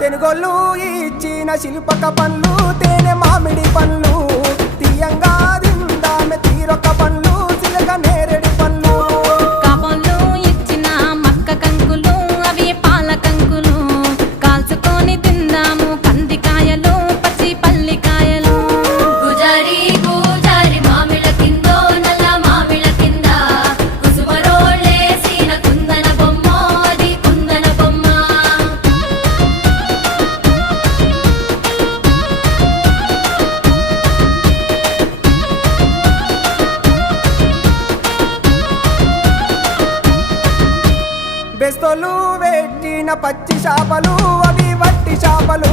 తెనుగోళ్ళు ఇచ్చిన శిల్పక పండ్లు తేనె మామిడి పండ్లు తీయంగా దిందామె తీరొక్క పండ్లు చిలక నేరేడు పండ్లు కాపంలో ఇచ్చిన మక్క కంకులు అవి పాల కంకులు కాల్చుకొని తిందాము కందికాయలు పచ్చి పల్లికాయలు గుజారి గుజారి మామిళ్ళ కిందో నల్ల మామిళ్ళ కింద కుసుమరోళ్ళేసిన కుందన బొమ్మ అది కుందన బొమ్మ బెస్తోలు పెట్టిన పచ్చి చేపలు అవి వట్టి చేపలు